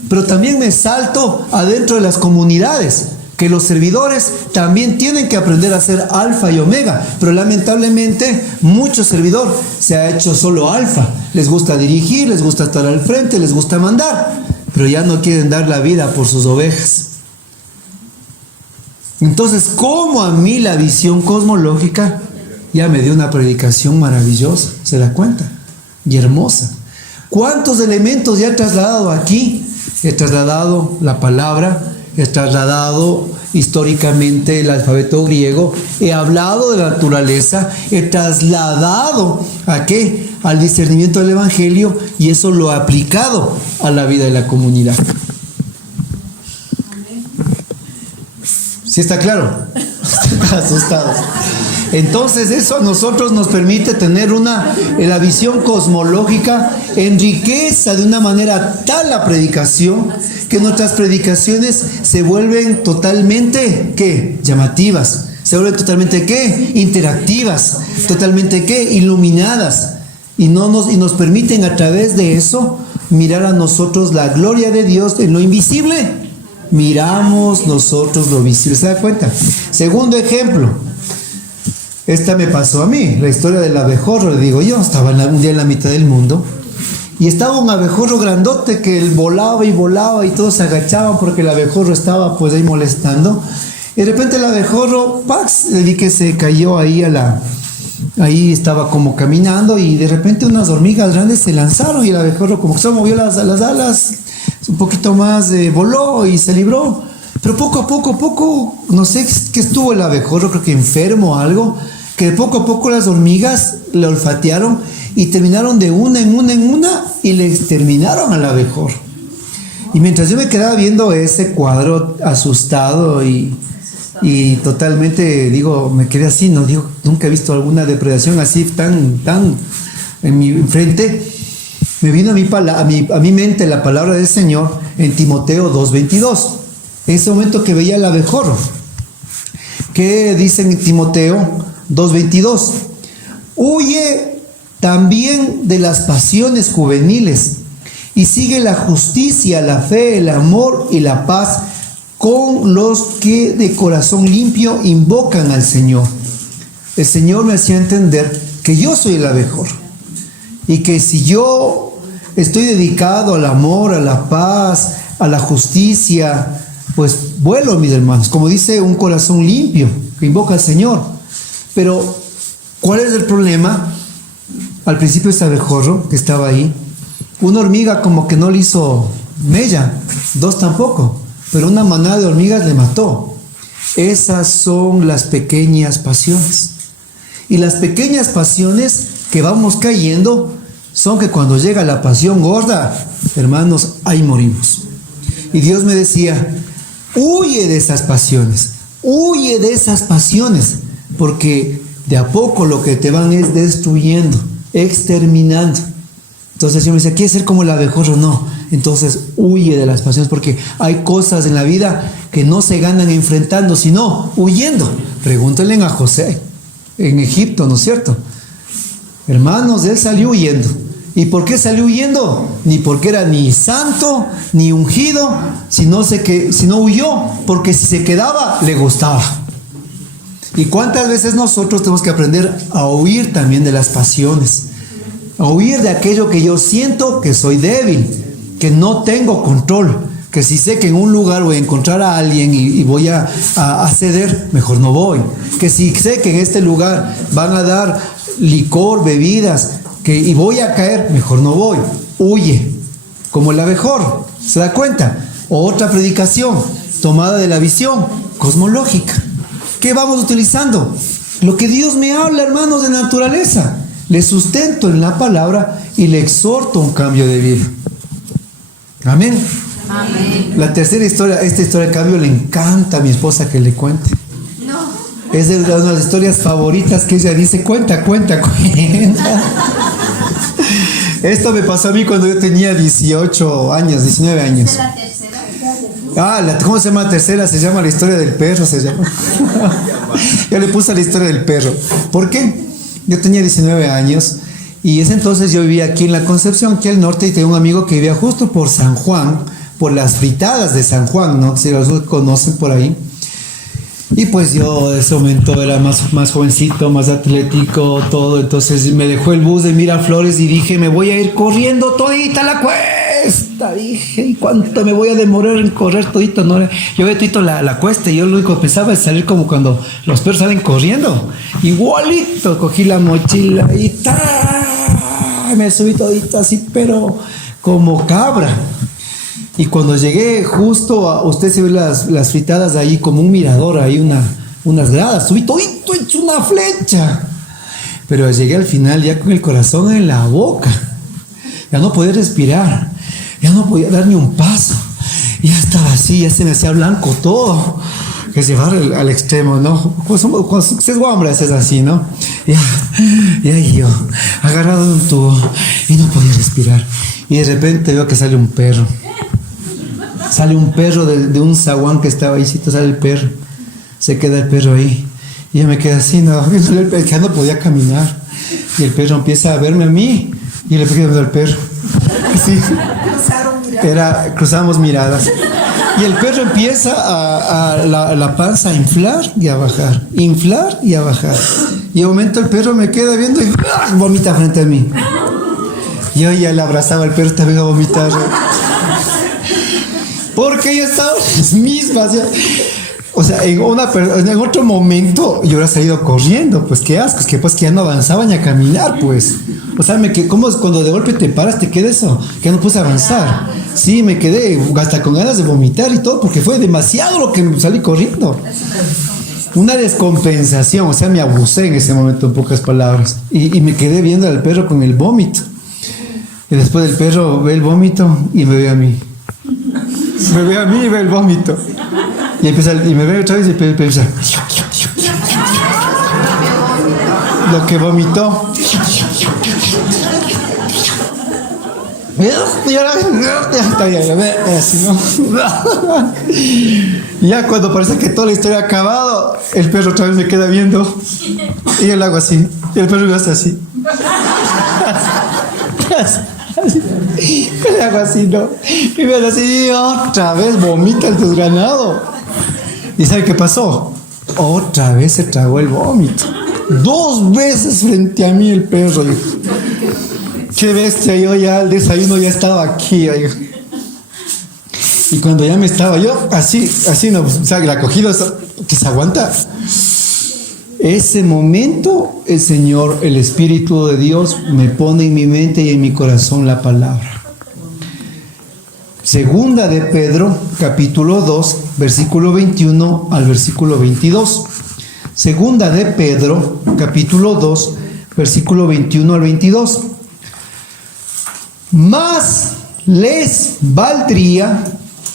Pero también me salto adentro de las comunidades, que los servidores también tienen que aprender a ser alfa y omega, pero lamentablemente mucho servidor se ha hecho solo alfa. Les gusta dirigir, les gusta estar al frente, les gusta mandar, pero ya no quieren dar la vida por sus ovejas. Entonces, ¿cómo a mí la visión cosmológica ya me dio una predicación maravillosa? ¿Se da cuenta? Y hermosa. ¿Cuántos elementos ya he trasladado aquí? He trasladado la palabra, he trasladado históricamente el alfabeto griego, he hablado de la naturaleza, he trasladado ¿a qué? Al discernimiento del evangelio, y eso lo he aplicado a la vida de la comunidad. ¿Sí está claro? Están asustados. Entonces eso a nosotros nos permite tener la visión cosmológica, enriquece de una manera tal la predicación que nuestras predicaciones se vuelven totalmente, ¿qué? Llamativas, se vuelven totalmente, ¿qué? Interactivas, totalmente, ¿qué? Iluminadas, y nos permiten a través de eso mirar a nosotros la gloria de Dios en lo invisible. Miramos nosotros lo visible, ¿se da cuenta? Segundo ejemplo. Esta me pasó a mí, la historia del abejorro. Le digo, yo estaba un día en la mitad del mundo y estaba un abejorro grandote que él volaba y todos se agachaban porque el abejorro estaba pues ahí molestando. Y de repente el abejorro, ¡pax!, le vi que se cayó ahí ahí estaba como caminando, y de repente unas hormigas grandes se lanzaron y el abejorro como que se movió las alas, un poquito más, voló y se libró. Pero poco a poco, no sé qué estuvo el abejorro, creo que enfermo o algo, que poco a poco las hormigas le olfatearon y terminaron de una en una y le exterminaron al abejorro. Y mientras yo me quedaba viendo ese cuadro asustado y totalmente, digo, me quedé así, no digo, nunca he visto alguna depredación así tan en mi frente. Me vino a mi mente la palabra del Señor en Timoteo 2:22. En ese momento que veía el abejorro, que dice en Timoteo 2:22, huye también de las pasiones juveniles y sigue la justicia, la fe, el amor y la paz con los que de corazón limpio invocan al Señor. El Señor me hacía entender que yo soy el abejorro y que si yo estoy dedicado al amor, a la paz, a la justicia, pues vuelo, mis hermanos, como dice, un corazón limpio que invoca al Señor. Pero ¿cuál es el problema? Al principio este abejorro que estaba ahí Una hormiga como que no le hizo mella, 2 tampoco, pero una manada de hormigas le mató. Esas son las pequeñas pasiones. Y las pequeñas pasiones que vamos cayendo son que cuando llega la pasión gorda, hermanos, ahí morimos. Y Dios me decía, huye de esas pasiones, porque de a poco lo que te van es destruyendo, exterminando. Entonces yo me decía, ¿quieres ser como el abejorro? No. Entonces huye de las pasiones, porque hay cosas en la vida que no se ganan enfrentando, sino huyendo. Pregúntenle a José en Egipto, ¿no es cierto? Hermanos, él salió huyendo. ¿Y por qué salió huyendo? Ni porque era ni santo, ni ungido, sino huyó, porque si se quedaba, le gustaba. ¿Y cuántas veces nosotros tenemos que aprender a huir también de las pasiones? A huir de aquello que yo siento que soy débil, que no tengo control, que si sé que en un lugar voy a encontrar a alguien y voy a ceder, mejor no voy. Que si sé que en este lugar van a dar licor, bebidas, y voy a caer, mejor no voy. Huye, como el abejorro, ¿se da cuenta? Otra predicación tomada de la visión cosmológica. ¿Qué vamos utilizando? Lo que Dios me habla, hermanos, de naturaleza. Le sustento en la palabra y le exhorto a un cambio de vida. Amén. Amén. La tercera historia, esta historia de cambio le encanta a mi esposa que le cuente. No. Es de una de las historias favoritas que ella dice, cuenta. Esto me pasó a mí cuando yo tenía 19 años. ¿Es la tercera? ¿Cómo se llama la tercera? Se llama la historia del perro, se llama. Yo le puse la historia del perro. ¿Por qué? Yo tenía 19 años y ese entonces yo vivía aquí en la Concepción, aquí al norte, y tenía un amigo que vivía justo por San Juan, por las fritadas de San Juan, ¿no? Si los conocen por ahí. Y pues yo en ese momento era más jovencito, más atlético, todo. Entonces me dejó el bus de Miraflores y dije, me voy a ir corriendo todita la cuesta. Dije, ¿y cuánto me voy a demorar en correr todito? No, yo veía todito la cuesta y yo lo único que pensaba es salir como cuando los perros salen corriendo. Igualito, cogí la mochila y me subí todito así, pero como cabra. Y cuando llegué justo usted se ve las fritadas ahí como un mirador, ahí unas gradas, subí todito hecho una flecha. Pero llegué al final ya con el corazón en la boca. Ya no podía respirar, ya no podía dar ni un paso. Ya estaba así, ya se me hacía blanco todo. Que es llevar al extremo, ¿no? Cuando se es hombres es así, ¿no? Ya yo, agarrado de un tubo y no podía respirar. Y de repente veo que sale un perro. Sale un perro de un zaguán que estaba ahí, sale el perro. Se queda el perro ahí. Y yo me quedé así, ya no podía caminar. Y el perro empieza a verme a mí. Y le quedé al perro. Sí. Cruzamos miradas. Y el perro empieza a la panza a inflar y a bajar. Inflar y a bajar. Y de momento el perro me queda viendo y vomita frente a mí. Yo ya le abrazaba al perro, también a vomitar. Porque yo estaba en las mismas. O sea, en otro momento yo hubiera salido corriendo. Pues qué asco, es que pues que ya no avanzaba ni a caminar, pues. O sea, ¿cómo es cuando de golpe te paras, te queda eso? Que ya no puedes avanzar. Sí, me quedé hasta con ganas de vomitar y todo, porque fue demasiado lo que salí corriendo. Una descompensación, o sea, me abusé en ese momento, en pocas palabras. Y me quedé viendo al perro con el vómito. Y después el perro ve el vómito y me ve a mí. Me ve a mí y ve el vómito. Y me ve otra vez y empieza. Lo que vomitó. Ya cuando parece que toda la historia ha acabado, el perro otra vez me queda viendo. Y yo le hago así. Y el perro me hace así. Le hago así, ¿no? Y me hace así, otra vez vomita el desgranado. ¿Y sabe qué pasó? Otra vez se tragó el vómito. 2 veces frente a mí el perro. Qué bestia, yo ya el desayuno ya estaba aquí. Y cuando ya me estaba yo, así, no, o sea, la acogida que se aguanta. Ese momento, el Señor, el Espíritu de Dios, me pone en mi mente y en mi corazón la palabra. Segunda de Pedro, capítulo 2, versículo 21 al versículo 22. Segunda de Pedro, capítulo 2, versículo 21 al 22. Más les valdría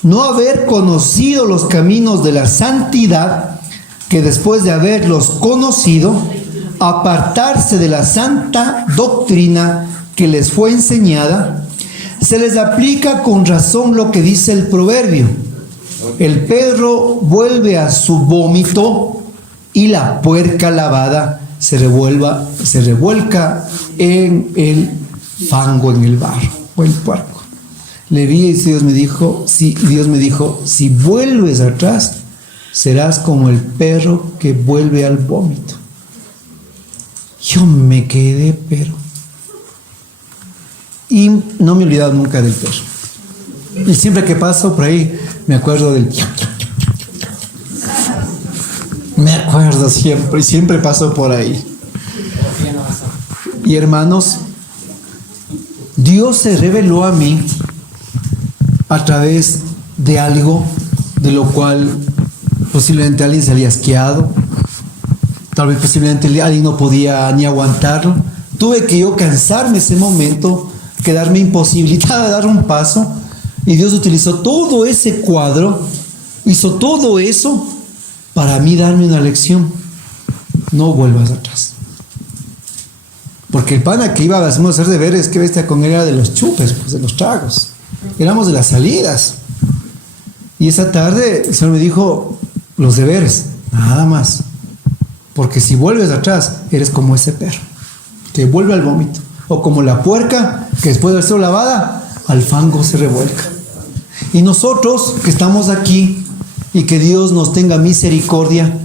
no haber conocido los caminos de la santidad, que después de haberlos conocido, apartarse de la santa doctrina que les fue enseñada. Se les aplica con razón lo que dice el proverbio: el perro vuelve a su vómito y la puerca lavada se revuelca en el fango, en el barro o el puerco. Le vi y Dios me dijo, si vuelves atrás, serás como el perro que vuelve al vómito. Yo me quedé, pero... Y no me he olvidado nunca del perro. Y siempre que paso por ahí, me acuerdo del... Me acuerdo siempre paso por ahí. Y hermanos, Dios se reveló a mí a través de algo de lo cual posiblemente alguien se había asqueado, tal vez posiblemente alguien no podía ni aguantarlo. Tuve que yo cansarme ese momento, quedarme imposibilitada de dar un paso, y Dios utilizó todo ese cuadro, hizo todo eso para mí darme una lección. No vuelvas atrás. Porque el pana que iba a hacer deberes, que bestia con él, era de los chupes, pues de los tragos. Éramos de las salidas. Y esa tarde el Señor me dijo, los deberes, nada más. Porque si vuelves atrás, eres como ese perro, que vuelve al vómito. O como la puerca, que después de haber sido lavada, al fango se revuelca. Y nosotros que estamos aquí, y que Dios nos tenga misericordia,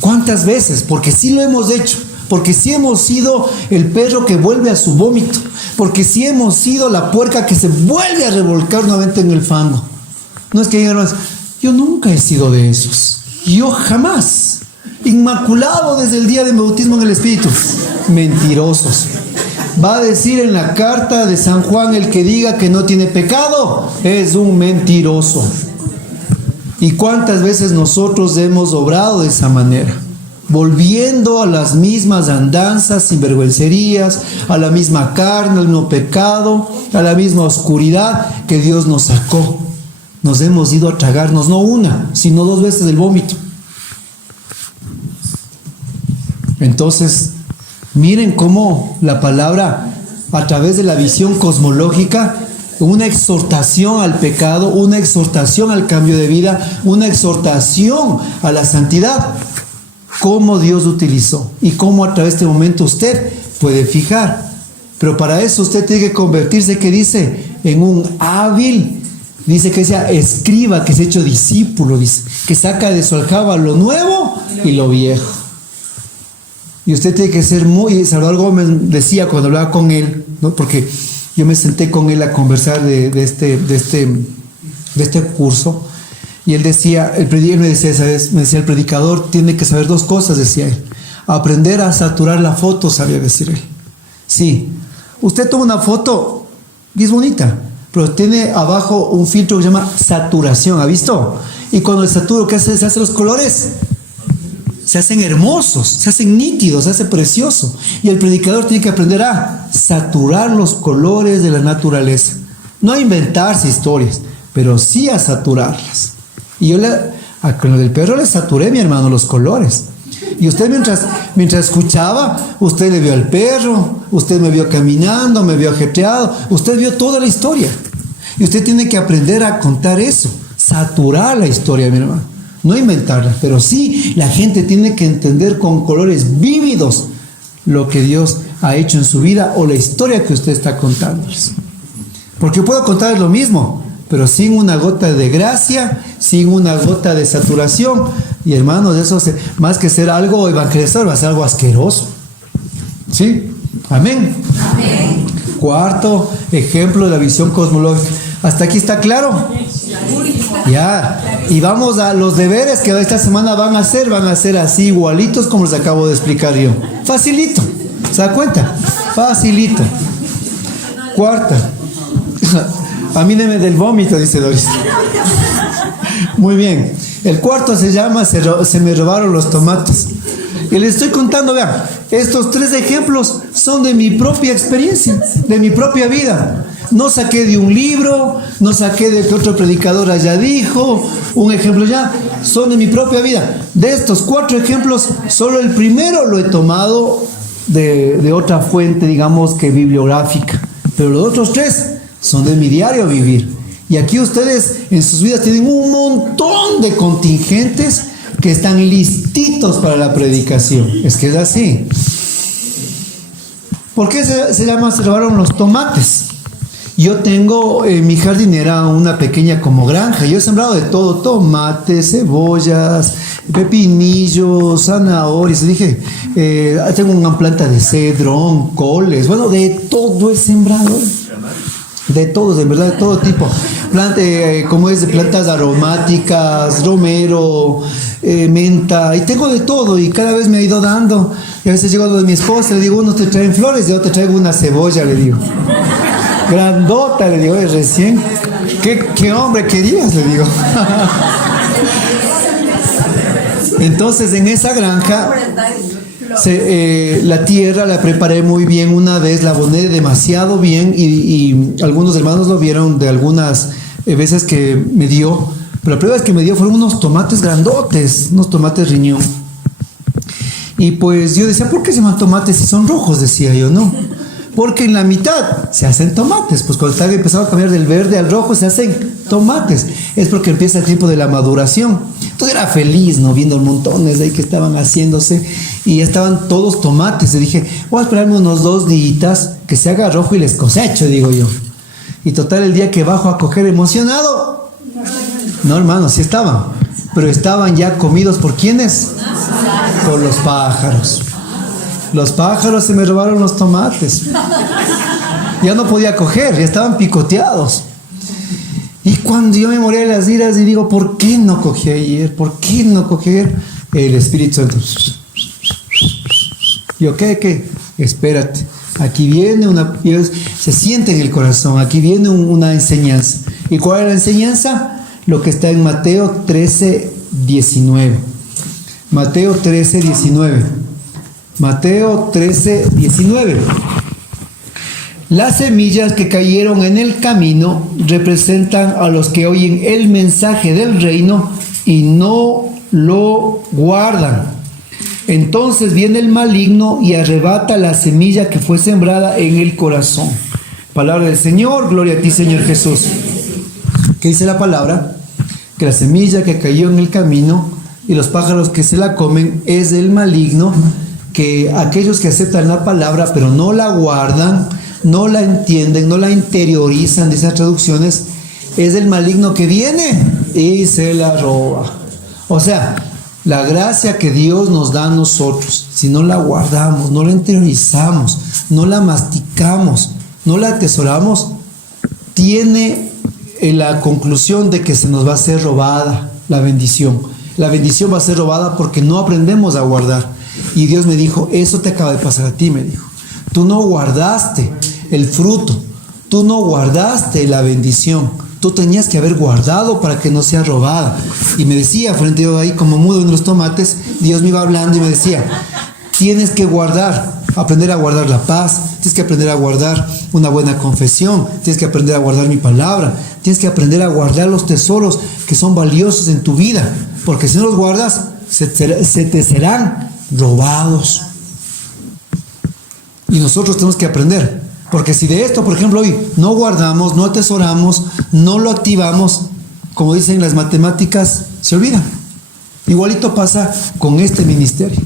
¿cuántas veces? Porque sí lo hemos hecho. Porque sí hemos sido el perro que vuelve a su vómito. Porque sí hemos sido la puerca que se vuelve a revolcar nuevamente en el fango. No es que digan, hermanos, yo nunca he sido de esos. Yo jamás. Inmaculado desde el día de mi bautismo en el Espíritu. Mentirosos. Va a decir en la carta de San Juan, el que diga que no tiene pecado es un mentiroso. ¿Y cuántas veces nosotros hemos obrado de esa manera? Volviendo a las mismas andanzas, sinvergüencerías, a la misma carne, al mismo pecado, a la misma oscuridad que Dios nos sacó. Nos hemos ido a tragarnos no una, sino 2 veces el vómito. Entonces, miren cómo la palabra, a través de la visión cosmológica, una exhortación al pecado, una exhortación al cambio de vida, una exhortación a la santidad, cómo Dios utilizó y cómo a través de este momento usted puede fijar. Pero para eso usted tiene que convertirse, que dice, en un hábil, dice que sea escriba, que se ha hecho discípulo, dice, que saca de su aljaba lo nuevo y lo viejo. Y usted tiene que ser muy... Salvador Gómez decía cuando hablaba con él, ¿no? Porque yo me senté con él a conversar de este curso, y él decía, él me decía esa vez, me decía, el predicador tiene que saber 2 cosas, decía él. Aprender a saturar la foto, sabía decir él. Sí, usted toma una foto y es bonita, pero tiene abajo un filtro que se llama saturación, ¿ha visto? Y cuando el saturo, ¿qué hace? Se hace los colores, se hacen hermosos, se hacen nítidos, se hace precioso. Y el predicador tiene que aprender a saturar los colores de la naturaleza. No a inventarse historias, pero sí a saturarlas. Y yo con lo del perro le saturé, mi hermano, los colores. Y usted mientras escuchaba, usted le vio al perro, usted me vio caminando, me vio ajetreado, usted vio toda la historia. Y usted tiene que aprender a contar eso, saturar la historia, mi hermano. No inventarla, pero sí la gente tiene que entender con colores vívidos lo que Dios ha hecho en su vida o la historia que usted está contándoles. Porque puedo contarles lo mismo, pero sin una gota de gracia, sin una gota de saturación. Y hermanos, eso más que ser algo evangelizador, va a ser algo asqueroso. ¿Sí? Amén. Amén. 4º ejemplo de la visión cosmológica. ¿Hasta aquí está claro? Ya. Y vamos a los deberes que esta semana van a ser así igualitos como les acabo de explicar yo. Facilito. ¿Se da cuenta? Facilito. 4ª. A mí deme del vómito, dice Doris. Muy bien. El cuarto se llama Se me robaron los tomates. Y les estoy contando, vean, estos 3 ejemplos son de mi propia experiencia, de mi propia vida. No saqué de un libro, no saqué de que otro predicador allá dijo, un ejemplo ya, son de mi propia vida. De estos 4 ejemplos, solo el primero lo he tomado de otra fuente, digamos que bibliográfica. Pero los otros 3 son de mi diario vivir. Y aquí ustedes en sus vidas tienen un montón de contingentes que están listitos para la predicación. Es que es así. ¿Por qué se robaron los tomates? Yo tengo en mi jardinera una pequeña como granja. Yo he sembrado de todo: tomates, cebollas, pepinillos, zanahorias. Dije, tengo una planta de cedrón, coles. Bueno, de todo he sembrado. De todo, de verdad, de todo tipo. Como es de plantas aromáticas, romero, menta, y tengo de todo, y cada vez me ha ido dando. Y a veces llego a lo de mi esposa, le digo, uno te traen flores, yo te traigo una cebolla, le digo. Grandota, le digo, recién. ¿Qué hombre querías? Le digo. Entonces, en esa granja, la tierra la preparé muy bien una vez, la aboné demasiado bien, y algunos hermanos lo vieron de algunas veces que me dio, pero la primera vez que me dio fueron unos tomates grandotes, unos tomates riñón. Y pues yo decía, ¿por qué se llaman tomates si son rojos? Decía yo, no. Porque en la mitad se hacen tomates, pues cuando está empezando a cambiar del verde al rojo se hacen tomates. Es porque empieza el tiempo de la maduración. Entonces era feliz, ¿no? Viendo montones de ahí que estaban haciéndose y ya estaban todos tomates. Y dije, voy a esperarme unos 2 días que se haga rojo y les cosecho, digo yo. Y total, el día que bajo a coger emocionado, no, hermano, sí estaban, pero estaban ya comidos ¿por quiénes? Por los pájaros. Los pájaros se me robaron los tomates. Ya no podía coger, ya estaban picoteados. Y cuando yo me moría de las iras y digo, ¿por qué no cogí ayer? ¿Por qué no cogí ayer? El Espíritu Santo. Yo, ¿qué? Espérate. Aquí viene se siente en el corazón, aquí viene una enseñanza. ¿Y cuál es la enseñanza? Lo que está en Mateo 13:19. Mateo 13:19. Mateo 13:19. Las semillas que cayeron en el camino representan a los que oyen el mensaje del reino y no lo guardan. Entonces viene el maligno y arrebata la semilla que fue sembrada en el corazón. Palabra del Señor, gloria a ti, Señor Jesús. ¿Qué dice la palabra? Que la semilla que cayó en el camino y los pájaros que se la comen es del maligno, que aquellos que aceptan la palabra pero no la guardan, no la entienden, no la interiorizan, de esas traducciones, es el maligno que viene y se la roba. O sea, la gracia que Dios nos da a nosotros, si no la guardamos, no la interiorizamos, no la masticamos, no la atesoramos, tiene la conclusión de que se nos va a ser robada la bendición. La bendición va a ser robada porque no aprendemos a guardar. Y Dios me dijo, eso te acaba de pasar a ti, me dijo. Tú no guardaste el fruto, tú no guardaste la bendición, tú tenías que haber guardado para que no sea robada. Y me decía, frente a ahí como mudo en los tomates, Dios me iba hablando y me decía, tienes que guardar, aprender a guardar la paz, tienes que aprender a guardar una buena confesión, tienes que aprender a guardar mi palabra, tienes que aprender a guardar los tesoros que son valiosos en tu vida, porque si no los guardas, se te serán robados. Y nosotros tenemos que aprender, porque si de esto, por ejemplo, hoy no guardamos, no atesoramos, no lo activamos, como dicen las matemáticas, se olvidan. Igualito pasa con este ministerio.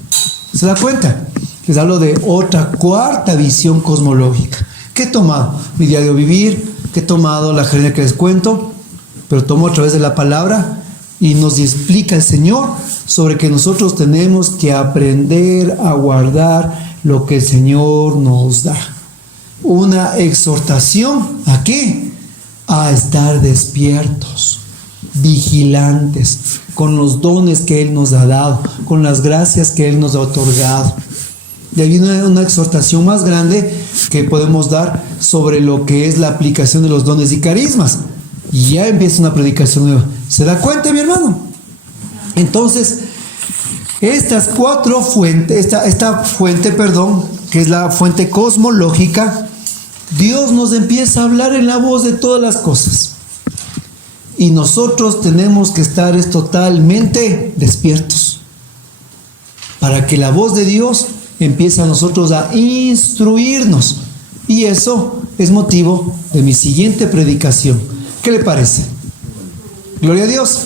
¿Se da cuenta? Les hablo de otra cuarta visión cosmológica. ¿Qué he tomado? Mi diario vivir, que he tomado la jerarquía que les cuento, pero tomo a través de la palabra y nos explica el Señor sobre que nosotros tenemos que aprender a guardar lo que el Señor nos da. Una exhortación, ¿a qué? A estar despiertos, vigilantes, con los dones que Él nos ha dado, con las gracias que Él nos ha otorgado. Y ahí viene una exhortación más grande que podemos dar sobre lo que es la aplicación de los dones y carismas. Y ya empieza una predicación nueva. ¿Se da cuenta, mi hermano? Entonces, estas cuatro fuentes, esta fuente, que es la fuente cosmológica, Dios nos empieza a hablar en la voz de todas las cosas. Y nosotros tenemos que estar totalmente despiertos para que la voz de Dios empiece a nosotros a instruirnos. Y eso es motivo de mi siguiente predicación. ¿Qué le parece? Gloria a Dios.